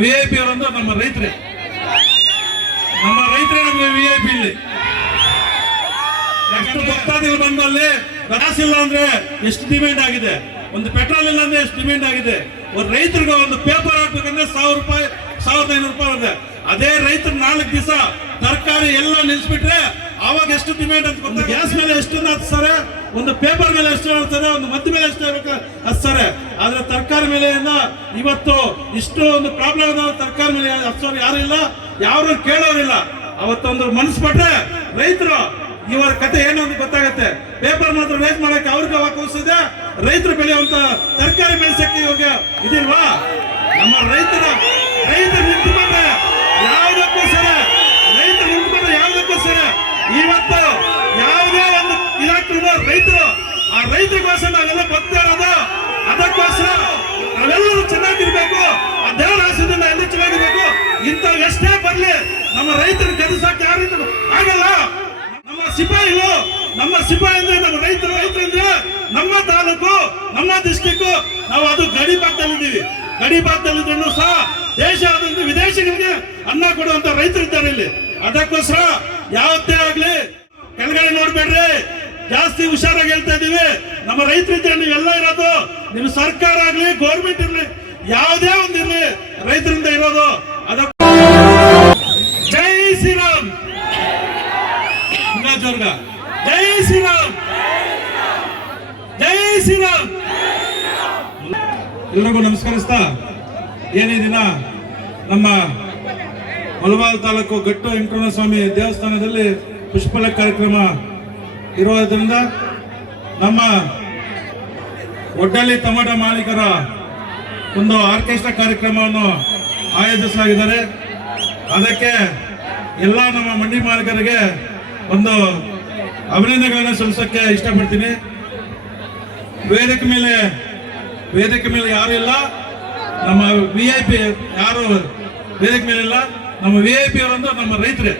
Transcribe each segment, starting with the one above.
VIP ಅವರಂದ್ರೆ ನಮ್ಮ ರೈತರೇ ನಮಗೆ ವಿಐಪಿ. ಇಲ್ಲಿ ಎಷ್ಟು ಭಕ್ತಾದಿಗಳು ಬಂದಲ್ಲಿ ಗ್ಯಾಸ್ ಇಲ್ಲ ಅಂದ್ರೆ ಎಷ್ಟು ಡಿಮ್ಯಾಂಡ್ ಆಗಿದೆ, ಒಂದು ಪೆಟ್ರೋಲ್ ಇಲ್ಲ ಅಂದ್ರೆ ಎಷ್ಟು ಡಿಮ್ಯಾಂಡ್ ಆಗಿದೆ. ಒಂದು ರೈತರಿಗೆ ಒಂದು ಪೇಪರ್ ಹಾಕ್ಬೇಕಂದ್ರೆ 1000 ರೂಪಾಯಿ 1500 ರೂಪಾಯಿ ಇದೆ. ಅದೇ ರೈತರು 4 ದಿವಸ ತರಕಾರಿ ಎಲ್ಲ ನಿಲ್ಸ್ಬಿಟ್ರೆ ಅವಾಗ ಎಷ್ಟು ಡಿಮ್ಯಾಂಡ್ ಅಂತ ಗೊತ್ತಾ. ಗ್ಯಾಸ್ ಮೇಲೆ ಎಷ್ಟು ಹಚ್ತಾರೆ, ಒಂದು ಪೇಪರ್ ಮೇಲೆ ಎಷ್ಟು ಹಚ್ತಾರೆ, ಒಂದು ಮದ್ದು ಮೇಲೆ ಎಷ್ಟು ಹಚ್ತಾರೆ. ಆದ್ರೆ ತರಕಾರಿ ಮೇಲೆ ಇವತ್ತು ಇಷ್ಟು ಒಂದು ಪ್ರಾಬ್ಲಮ್ ಅದ. ತರಕಾರಿ ಮೇಲೆ ಹಚ್ಚೋರು ಯಾರು ಇಲ್ಲ, ಯಾರು ಕೇಳೋರಿಲ್ಲ. ಅವತ್ತೊಂದು ಮನಸ್ಸು ಪಟ್ರೆ ರೈತರು ಇವರ ಕತೆ ಏನು ಅಂತ ಗೊತ್ತಾಗತ್ತೆ. ಪೇಪರ್ ಮಾತ್ರ ರೇಟ್ ಮಾಡಕ್ಕೆ ಅವ್ರಿಗೆ ಅವಕಾಶ, ರೈತರು ಬೆಳೆಯುವಂತ ತರಕಾರಿ ಬೆಳೆಸಕ್ಕೆ ಇವಾಗ ಇದಿಲ್ವಾ. ನಮ್ಮ ರೈತರು ನಿಂತುಕೊಂಡ್ರೆ ಯಾವುದಕ್ಕೂ ಸರಿ, ರೈತರು ನಿಂತುಕೊಂಡ್ರೆ ಯಾವುದಕ್ಕೂ ಸರಿ. ಇವತ್ತು ಯಾವುದೇ ಒಂದು ಇಲಾಖೆ ರೈತರು, ಆ ರೈತರಿಗೋಸ್ಕರ ನಾವೆಲ್ಲ ಬರ್ತಾ ಇರೋದು. ಅದಕ್ಕೋಸ್ಕರ ನಾವೆಲ್ಲರೂ ಚೆನ್ನಾಗಿರ್ಬೇಕು, ಆ ದೇವರ ಆಶೀರ್ವಾದದಿಂದ ಎಲ್ಲ ಚೆನ್ನಾಗಿರ್ಬೇಕು. ಇಂಥ ಎಷ್ಟೇ ಬರ್ಲಿ ನಮ್ಮ ರೈತರು ಗೆಲ್ಲಿಸಕ್ಕೆ ಯಾರಿಂದ ಆಗಲ್ಲ. ನಮ್ಮ ಸಿಪಾಯಿ ಅಂದ್ರೆ ನಮ್ಮ ರೈತರು ಅಂದ್ರೆ ನಮ್ಮ ತಾಲೂಕು, ನಮ್ಮ ಡಿಸ್ಟಿಕ್. ನಾವು ಅದು ಗಡಿ ಭಾಗದಲ್ಲಿದ್ರು ಸಹ ದೇಶಾದ್ಯಂತ ವಿದೇಶಗಳಿಗೆ ಅನ್ನ ಕೊಡುವಂತ ರೈತರು ಇದ್ದಾರೆ ಇಲ್ಲಿ. ಅದಕ್ಕೋಸ್ಕರ ಯಾವತ್ತೇ ಆಗ್ಲಿ ಕೆಳಗಡೆ ನೋಡ್ಬೇಡ್ರಿ, ಜಾಸ್ತಿ ಹುಷಾರಾಗಿ ಹೇಳ್ತಾ ಇದೀವಿ. ನಮ್ಮ ರೈತರಿದ್ದರೆ ನೀವೆಲ್ಲ ಇರೋದು, ನಿಮ್ಮ ಸರ್ಕಾರ ಆಗ್ಲಿ ಗೌರ್ಮೆಂಟ್ ಇರ್ಲಿ ಯಾವುದೇ ಒಂದಿರ್ಲಿ ರೈತರಿಂದ ಇರೋದು. ಅದಕ್ಕೆ ಜೈ ಶ್ರೀರಾಮ್, ಜೈ ಶ್ರೀರಾಮ್, ಜೈ ಶ್ರೀರಾಮ್. ಎಲ್ರಿಗೂ ನಮಸ್ಕರಿಸ್ತಾ, ಏನೇ ದಿನ ನಮ್ಮ ಮಲಬಾರ್ ತಾಲೂಕು ಗಟ್ಟು ವೆಂಕಟರಮಣ ಸ್ವಾಮಿ ದೇವಸ್ಥಾನದಲ್ಲಿ ಪುಷ್ಪಲ ಕಾರ್ಯಕ್ರಮ ಇರೋದ್ರಿಂದ ನಮ್ಮ ಒಡ್ಡಳ್ಳಿ ಟೊಮಾಟೋ ಮಾಲೀಕರ ಒಂದು ಆರ್ಕೆಸ್ಟ್ರಾ ಕಾರ್ಯಕ್ರಮವನ್ನು ಆಯೋಜಿಸಲಾಗಿದ್ದಾರೆ. ಅದಕ್ಕೆ ಎಲ್ಲ ನಮ್ಮ ಮಂಡಿ ಮಾಲೀಕರಿಗೆ ಒಂದು ಅಭಿನಂದನೆಗಳನ್ನು ಸಲ್ಲಿಸಕ್ಕೆ ಇಷ್ಟಪಡ್ತೀನಿ. ವೇದಿಕೆ ಮೇಲೆ ಯಾರು ಇಲ್ಲ, ನಮ್ಮ ವಿಐಪಿ ಯಾರು ವೇದಿಕೆ ಮೇಲೆ ಇಲ್ಲ. ನಮ್ಮ ವಿಐಪಿ ಅವರಂದ್ರೆ ನಮ್ಮ ರೈತರೇ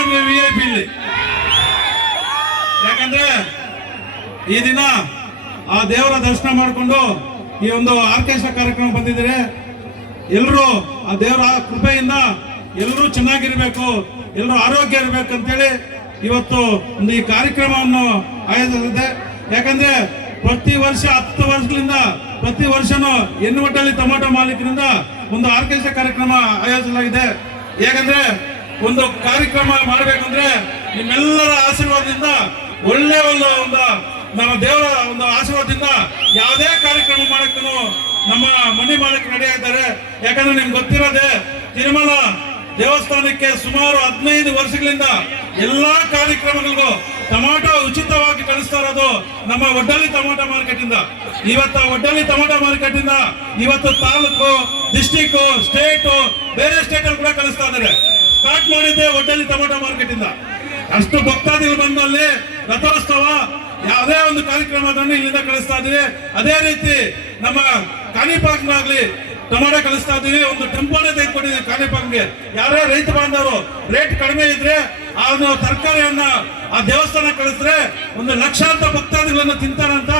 ನಮಗೆ ವಿಐಪಿ ಇಲ್ಲಿ. ಯಾಕಂದ್ರೆ ಈ ದಿನ ಆ ದೇವರ ದರ್ಶನ ಮಾಡಿಕೊಂಡು ಈ ಒಂದು ಆರ್ಕೆಸ್ಟ್ರಾ ಕಾರ್ಯಕ್ರಮ ಬಂದಿದ್ದಾರೆ. ಎಲ್ಲರೂ ಆ ದೇವರ ಕೃಪೆಯಿಂದ ಎಲ್ಲರೂ ಚೆನ್ನಾಗಿರ್ಬೇಕು, ಎಲ್ಲರೂ ಆರೋಗ್ಯ ಇರಬೇಕು ಅಂತೇಳಿ ಇವತ್ತು ಒಂದು ಈ ಕಾರ್ಯಕ್ರಮವನ್ನು ಆಯೋಜಿಸಿದೆ. ಯಾಕಂದ್ರೆ ಪ್ರತಿ ವರ್ಷ 10 ವರ್ಷಗಳಿಂದ ಪ್ರತಿ ವರ್ಷನೂ ಎನ್ನುವಟ್ಟಲ್ಲಿ ಟೊಮಾಟೋ ಮಾಲೀಕರಿಂದ ಒಂದು ಆರ್ಕೆಸ್ಟ್ರಾ ಕಾರ್ಯಕ್ರಮ ಆಯೋಜಿಸಲಾಗಿದೆ. ಯಾಕಂದ್ರೆ ಒಂದು ಕಾರ್ಯಕ್ರಮ ಮಾಡಬೇಕಂದ್ರೆ ನಿಮ್ಮೆಲ್ಲರ ಆಶೀರ್ವಾದದಿಂದ, ಒಳ್ಳೆ ಒಂದು ನಮ್ಮ ದೇವರ ಒಂದು ಆಶೀರ್ವಾದದಿಂದ ಯಾವುದೇ ಕಾರ್ಯಕ್ರಮ ಮಾಡಕ್ಕೂ ನಮ್ಮ ಮನೆ ಮಾಲೀಕರು ರೆಡಿ ಆಗಿದ್ದಾರೆ. ಯಾಕಂದ್ರೆ ನಿಮ್ಗೆ ಗೊತ್ತಿರೋದೆ, ತಿರುಮಲ ದೇವಸ್ಥಾನಕ್ಕೆ ಸುಮಾರು 15 ವರ್ಷಗಳಿಂದ ಎಲ್ಲಾ ಕಾರ್ಯಕ್ರಮಗಳಿಗೂ ಟೊಮಾಟೊ ಉಚಿತವಾಗಿ ಕಳಿಸ್ತಾ ಇರೋದು ನಮ್ಮ ಒಡ್ಡಳ್ಳಿ ಟೊಮಾಟೊ ಮಾರ್ಕೆಟ್ ಇಂದ. ಇವತ್ತು ಒಡ್ಡಳ್ಳಿ ಟೊಮಾಟೊ ಮಾರ್ಕೆಟ್ ಇಂದ ಇವತ್ತು ತಾಲೂಕು, ಡಿಸ್ಟಿಕ್, ಸ್ಟೇಟ್, ಬೇರೆ ಸ್ಟೇಟ್ ಅಲ್ಲಿ ಕೂಡ ಕಳಿಸ್ತಾ ಇದ್ದಾರೆ. ಸ್ಟಾರ್ಟ್ ಮಾಡಿದ್ದೆ ಒಡ್ಡಳ್ಳಿ ಟೊಮಾಟೊ ಮಾರ್ಕೆಟ್ ಇಂದ. ಅಷ್ಟು ಭಕ್ತಾದಿಗಳು ಬಂದಲ್ಲಿ ರಥೋತ್ಸವ ಯಾವುದೇ ಒಂದು ಕಾರ್ಯಕ್ರಮ ಇಲ್ಲಿಂದ ಕಳಿಸ್ತಾ ಇದೀವಿ. ಅದೇ ರೀತಿ ನಮ್ಮ ಕಾಣಿಪಾಕ್ನಾಗ್ಲಿ ಟೊಮಾಟೊ ಕಳಿಸ್ತಾ ಇದೀವಿ. ಒಂದು ಟೆಂಪೋನೇ ತೆಗೆದುಕೊಂಡಿದ್ದೀವಿ ಕಾಣಿಪಾಕ್ಗೆ. ಯಾರೇ ರೈತ ಬಾಂಧವರು ರೇಟ್ ಕಡಿಮೆ ಇದ್ರೆ ಆ ತರಕಾರಿಯನ್ನ ಆ ದೇವಸ್ಥಾನ ಕಳಿಸಿದ್ರೆ ಒಂದು ಲಕ್ಷಾಂತರ ಭಕ್ತಾದಿಗಳನ್ನ ತಿಂತಾರಂತ,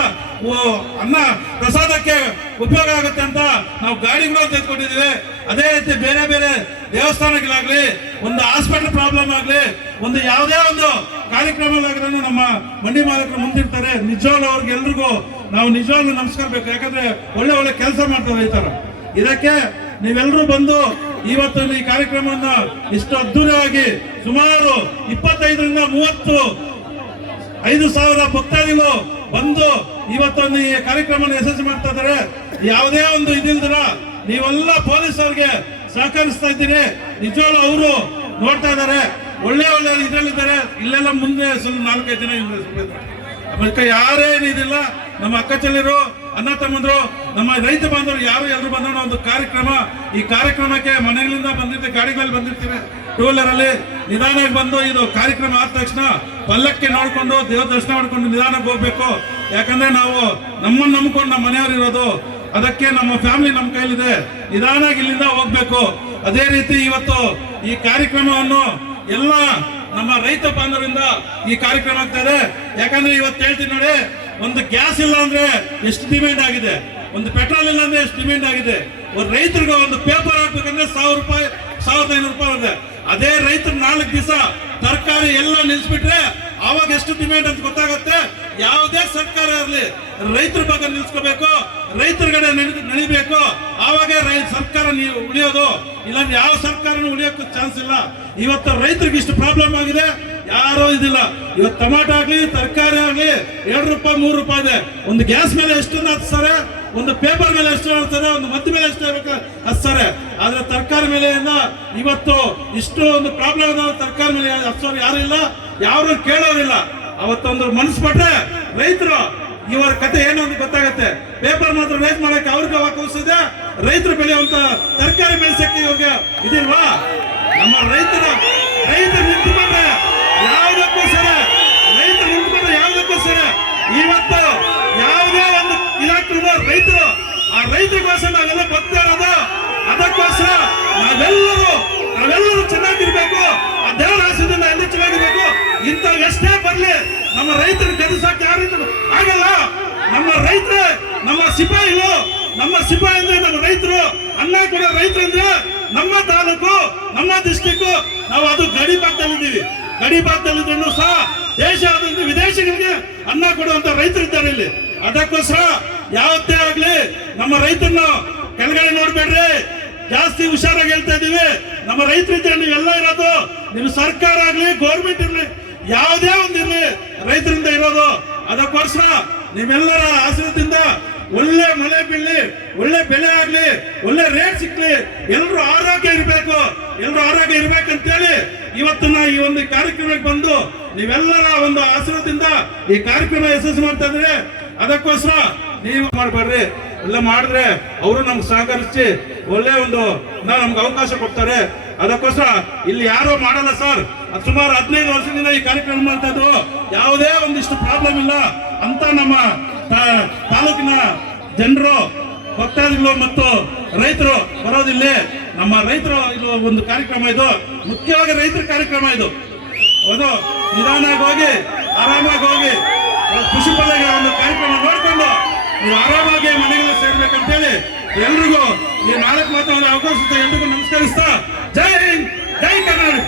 ಅನ್ನ ಪ್ರಸಾದಕ್ಕೆ ಉಪಯೋಗ ಆಗುತ್ತೆ ಅಂತ ನಾವು ಗಾಡಿಗಳು ತೆಗೆದುಕೊಂಡಿದ್ದೀವಿ. ಅದೇ ರೀತಿ ಬೇರೆ ಬೇರೆ ದೇವಸ್ಥಾನಗಳಾಗ್ಲಿ, ಒಂದು ಹಾಸ್ಪಿಟಲ್ ಪ್ರಾಬ್ಲಮ್ ಆಗ್ಲಿ, ಒಂದು ಯಾವುದೇ ಒಂದು ಕಾರ್ಯಕ್ರಮಗಳಾಗ್ರೂ ನಮ್ಮ ಮಂಡಿ ಮಾಲೀಕರು ಮುಂದಿರ್ತಾರೆ. ನಿಜವಾಗ್ಲೂ ಅವ್ರಿಗೆ ಎಲ್ರಿಗೂ ನಾವು ನಿಜವಾಗ್ಲೂ ನಮಸ್ಕಾರ ಬೇಕು. ಯಾಕಂದ್ರೆ ಒಳ್ಳೆ ಕೆಲಸ ಮಾಡ್ತಾರೆ ರೈತರ. ಇದಕ್ಕೆ ನೀವೆಲ್ಲರೂ ಬಂದು ಇವತ್ತು ಈ ಕಾರ್ಯಕ್ರಮವನ್ನ ಇಷ್ಟು ಅದ್ದೂರಿಯಾಗಿ ಸುಮಾರು 25ರಿಂದ 35,000 ಭಕ್ತಾದಿಗಳು ಬಂದು ಇವತ್ತೊಂದು ಈ ಕಾರ್ಯಕ್ರಮ ಯಶಸ್ವಿ ಮಾಡ್ತಾ ಇದ್ದಾರೆ. ಯಾವುದೇ ಒಂದು ಇದಿಲ್ದಿರ ನೀವೆಲ್ಲ ಪೊಲೀಸ್ ಅವ್ರಿಗೆ ಸಹಕರಿಸ್ತಾ ಇದ್ದೀರಿ. ನಿಜವಾಗ್ಲೂ ಅವರು ನೋಡ್ತಾ ಇದ್ದಾರೆ, ಒಳ್ಳೆ ಇದ್ರಲ್ಲಿದ್ದಾರೆ. ಇಲ್ಲೆಲ್ಲ ಮುಂದೆ ಸ್ವಲ್ಪ 4-5 ಜನ ಯಾರೇನು ಇದಿಲ್ಲ. ನಮ್ಮ ಅಕ್ಕ ಚೆಲ್ಲರು, ಅಣ್ಣ ತಮ್ಮಂದ್ರು, ನಮ್ಮ ರೈತ ಬಾಂಧವರು ಯಾರು ಎಲ್ಲರೂ ಬಂದೋಣ ಒಂದು ಕಾರ್ಯಕ್ರಮ. ಈ ಕಾರ್ಯಕ್ರಮಕ್ಕೆ ಮನೆಗಳಿಂದ ಬಂದಿರ್ತೀವಿ, ಗಾಡಿಗಳಲ್ಲಿ ಬಂದಿರ್ತೀವಿ, 2 ವೀಲರ್ ಅಲ್ಲಿ ನಿಧಾನಕ್ಕೆ ಬಂದು ಇದು ಕಾರ್ಯಕ್ರಮ ಆದ ತಕ್ಷಣ ಪಲ್ಲಕ್ಕೆ ನೋಡ್ಕೊಂಡು ದೇವ್ರ ದರ್ಶನ ಮಾಡ್ಕೊಂಡು ನಿಧಾನಕ್ಕೆ ಹೋಗ್ಬೇಕು. ಯಾಕಂದ್ರೆ ನಾವು ನಮ್ಮನ್ನು ನಂಬ್ಕೊಂಡು ನಮ್ಮ ಮನೆಯವರು ಇರೋದು. ಅದಕ್ಕೆ ನಮ್ಮ ಫ್ಯಾಮಿಲಿ ನಮ್ಮ ಕೈಲಿದೆ, ನಿಧಾನಾಗಿ ಇಲ್ಲಿಂದ ಹೋಗ್ಬೇಕು. ಅದೇ ರೀತಿ ಇವತ್ತು ಈ ಕಾರ್ಯಕ್ರಮವನ್ನು ಎಲ್ಲ ನಮ್ಮ ರೈತ ಬಾಂಧವರಿಂದ ಈ ಕಾರ್ಯಕ್ರಮ ಆಗ್ತಾ ಇದೆ. ಯಾಕಂದ್ರೆ ಇವತ್ತು ಹೇಳ್ತೀನಿ ನೋಡಿ, ಒಂದು ಗ್ಯಾಸ್ ಇಲ್ಲ ಅಂದ್ರೆ ಎಷ್ಟು ಡಿಮ್ಯಾಂಡ್ ಆಗಿದೆ. ಒಂದು ಪೆಟ್ರೋಲ್ ಇಲ್ಲ ಅಂದ್ರೆ ಎಷ್ಟು ಡಿಮ್ಯಾಂಡ್ ಆಗಿದೆ. ಒಂದು ರೈತರಿಗೆ ಒಂದು ಪೇಪರ್ ಹಾಕ್ಬೇಕಂದ್ರೆ 1000 ರೂಪಾಯಿ 1500 ರೂಪಾಯಿ ಇದೆ. ಅದೇ ರೈತರು 4 ದಿವಸ ತರಕಾರಿ ಎಲ್ಲ ನಿಲ್ಸ್ಬಿಟ್ರೆ ಅವಾಗ ಎಷ್ಟು ಡಿಮ್ಯಾಂಡ್ ಅಂತ ಗೊತ್ತಾಗುತ್ತೆ. ಯಾವುದೇ ಸರ್ಕಾರ ಇರಲಿ ರೈತರ ಬಗ್ಗೆ ನಿಲ್ಸ್ಕೋಬೇಕು, ರೈತರ ಕಡೆ ನಡಿಬೇಕು, ಆವಾಗ ಸರ್ಕಾರ ನೀವು ಉಳಿಯೋದು. ಇಲ್ಲಾಂದ್ರೆ ಯಾವ ಸರ್ಕಾರನೂ ಉಳಿಯೋಕೆ ಚಾನ್ಸ್ ಇಲ್ಲ. ಇವತ್ತು ರೈತರಿಗೆ ಇಷ್ಟು ಪ್ರಾಬ್ಲಮ್ ಆಗಿದೆ, ಯಾರೋ ಇದಿಲ್ಲ. ಇವತ್ತು ಟೊಮಾಟೊ ಆಗ್ಲಿ ತರಕಾರಿ ಆಗ್ಲಿ 2 ರೂಪಾಯಿ 3 ರೂಪಾಯಿ ಇದೆ. ಒಂದು ಗ್ಯಾಸ್ ಮೇಲೆ ಎಷ್ಟು ಹಚ್ತಾರೆ, ಒಂದು ಪೇಪರ್ ಮೇಲೆ ಎಷ್ಟು ಹಚ್ತಾರೆ, ಒಂದು ಮದ್ದು ಮೇಲೆ ಎಷ್ಟು ಹಚ್ತಾರೆ. ಆದ್ರೆ ತರಕಾರಿ ಮೇಲೆ ಇವತ್ತು ಇಷ್ಟು ಒಂದು ಪ್ರಾಬ್ಲಮ್ ಇದೆ. ತರಕಾರಿ ಮೇಲೆ ಹಚ್ಚೋರು ಯಾರು ಇಲ್ಲ, ಯಾರು ಕೇಳೋರಿಲ್ಲ. ಅವತ್ತೊಂದು ಮನಸ್ಸು ಪಟ್ರೆ ರೈತರು ಇವರ ಕತೆ ಏನು ಅಂತ ಗೊತ್ತಾಗತ್ತೆ. ಪೇಪರ್ ಮಾತ್ರ ರೈಸ್ ಮಾಡಕ್ಕೆ ಅವ್ರಿಗೆ ಅವಕಾಶ ಇದೆ, ರೈತರು ಬೆಳೆಯುವಂತ ತರಕಾರಿ ಬೆಳೆಸಕ್ಕೆ ಇವಾಗ ಇದಿಲ್ವಾ? ನಮ್ಮ ರೈತರು ನಿಂತುಕೊಂಡ್ರೆ ಯಾವುದಕ್ಕೂ ಸರಿ, ರೈತರು ನಿಂತುಕೊಂಡ್ರೆ ಯಾವುದಕ್ಕೂ ಸರಿ. ಇವತ್ತು ಯಾವುದೇ ಒಂದು ಇಲಾಖೆ ರೈತರು ಆ ರೈತರಿಗೋಸ್ಕರ ನಾವೆಲ್ಲ ಬರ್ತಾ ಇರೋದು. ಅದಕ್ಕೋಸ್ಕರ ನಾವೆಲ್ಲರೂ ಚೆನ್ನಾಗಿರ್ಬೇಕು, ಆ ದೇವರ ಆಶೀರ್ವಾದದಿಂದ ಎಲ್ಲ ಚೆನ್ನಾಗಿರ್ಬೇಕು. ಇಂಥ ಎಷ್ಟೇ ಬರ್ಲಿ ನಮ್ಮ ರೈತರು ಗೆಲ್ಲಿಸಕ್ಕೆ ಯಾರಿಂದ ಆಗಲ್ಲ. ನಮ್ಮ ರೈತರೇ ನಮ್ಮ ಸಿಪಾಯಿಗಳು, ನಮ್ಮ ಸಿಪಾಯಿ ಅಂದ್ರೆ ನಮ್ಮ ರೈತರು. ಅನ್ನ ಕೊಡೋ ರೈತರು ಅಂದ್ರೆ ನಮ್ಮ ತಾಲೂಕು, ನಮ್ಮ ಡಿಸ್ಟಿಕ್. ನಾವು ಅದು ಗಡಿ ಭಾಗದಲ್ಲಿದ್ದೀವಿ. ಗಡಿ ಭಾಗದಲ್ಲಿದ್ರು ಸಹ ದೇಶಾದ್ಯಂತ ವಿದೇಶಗಳಿಗೆ ಅನ್ನ ಕೊಡುವಂತ ರೈತರು ಇದ್ದಾರೆ ಇಲ್ಲಿ. ಅದಕ್ಕೋಸ್ಕರ ಯಾವತ್ತೇ ಆಗ್ಲಿ ನಮ್ಮ ರೈತರನ್ನ ಕೆಳಗಡೆ ನೋಡ್ಬೇಡ್ರಿ, ಜಾಸ್ತಿ ಹುಷಾರಾಗಿ ಹೇಳ್ತಾ ಇದೀವಿ. ನಮ್ಮ ರೈತರಿದ್ದರೆ ನೀವೆಲ್ಲ ಇರೋದು, ನಿಮ್ಮ ಸರ್ಕಾರ ಆಗ್ಲಿ ಗೌರ್ಮೆಂಟ್ ಇರ್ಲಿ ಯಾವುದೇ ಒಂದಿರ್ಲಿ ರೈತರಿಂದ ಇರೋದು. ಅದಕ್ಕೋಸ್ಕರ ನೀವೆಲ್ಲರ ಆಶೀರ್ವಾದದಿಂದ ಒಳ್ಳೆ ಮಳೆ ಬೀಳಲಿ, ಒಳ್ಳೆ ಬೆಳೆ ಆಗ್ಲಿ, ಒಳ್ಳೆ ರೇಟ್ ಸಿಕ್ಲಿ, ಎಲ್ಲರೂ ಆರೋಗ್ಯ ಇರಬೇಕು, ಎಲ್ಲರೂ ಆರೋಗ್ಯ ಇರ್ಬೇಕಂತೇಳಿ ಇವತ್ತಿನ ಈ ಒಂದು ಕಾರ್ಯಕ್ರಮಕ್ಕೆ ಬಂದು ನೀವೆಲ್ಲರ ಒಂದು ಆಶೀರ್ವಾದದಿಂದ ಈ ಕಾರ್ಯಕ್ರಮ ಯಶಸ್ಸು ಮಾಡ್ತಾ ಇದ್ರೆ. ಅದಕ್ಕೋಸ್ಕರ ನೀವು ಮಾಡ್ಬೇಡ್ರಿ, ಎಲ್ಲ ಮಾಡಿದ್ರೆ ಅವರು ನಮ್ಗೆ ಸಹಕರಿಸಿ ಒಳ್ಳೆ ಒಂದು ನಮ್ಗೆ ಅವಕಾಶ ಕೊಡ್ತಾರೆ. ಅದಕ್ಕೋಸ್ಕರ ಇಲ್ಲಿ ಯಾರು ಮಾಡಲ್ಲ ಸರ್. ಸುಮಾರು 15 ವರ್ಷದಿಂದ ಈ ಕಾರ್ಯಕ್ರಮ ಮಾಡ್ತಾ ಇದ್ರು, ಯಾವುದೇ ಒಂದಿಷ್ಟು ಪ್ರಾಬ್ಲಮ್ ಇಲ್ಲ ಅಂತ ನಮ್ಮ ತಾಲೂಕಿನ ಜನರು, ಭಕ್ತಾದಿಗಳು ಮತ್ತು ರೈತರು ಬರೋದಿಲ್ಲ. ನಮ್ಮ ರೈತರು ಇದು ಒಂದು ಕಾರ್ಯಕ್ರಮ, ಇದು ಮುಖ್ಯವಾಗಿ ರೈತರ ಕಾರ್ಯಕ್ರಮ. ಇದು ಅದು ನಿಧಾನವಾಗಿ ಹೋಗಿ ಆರಾಮಾಗಿ ಹೋಗಿ ಖುಷಿ ಪಡೆಗೆ ಒಂದು ಕಾರ್ಯಕ್ರಮ ನೋಡ್ಕೊಂಡು ನೀವು ಆರಾಮಾಗಿ ಮನೆಗೆಲ್ಲ ಸೇರ್ಬೇಕಂತೇಳಿ ಎಲ್ರಿಗೂ ಈ 4 ಮಾತಾಡೋ ಅವಕಾಶ ಎಲ್ರಿಗೂ ನಮಸ್ಕರಿಸ್ತಾ ಜೈ ಹಿಂದ್, ಜೈ ಕರ್ನಾಟಕ.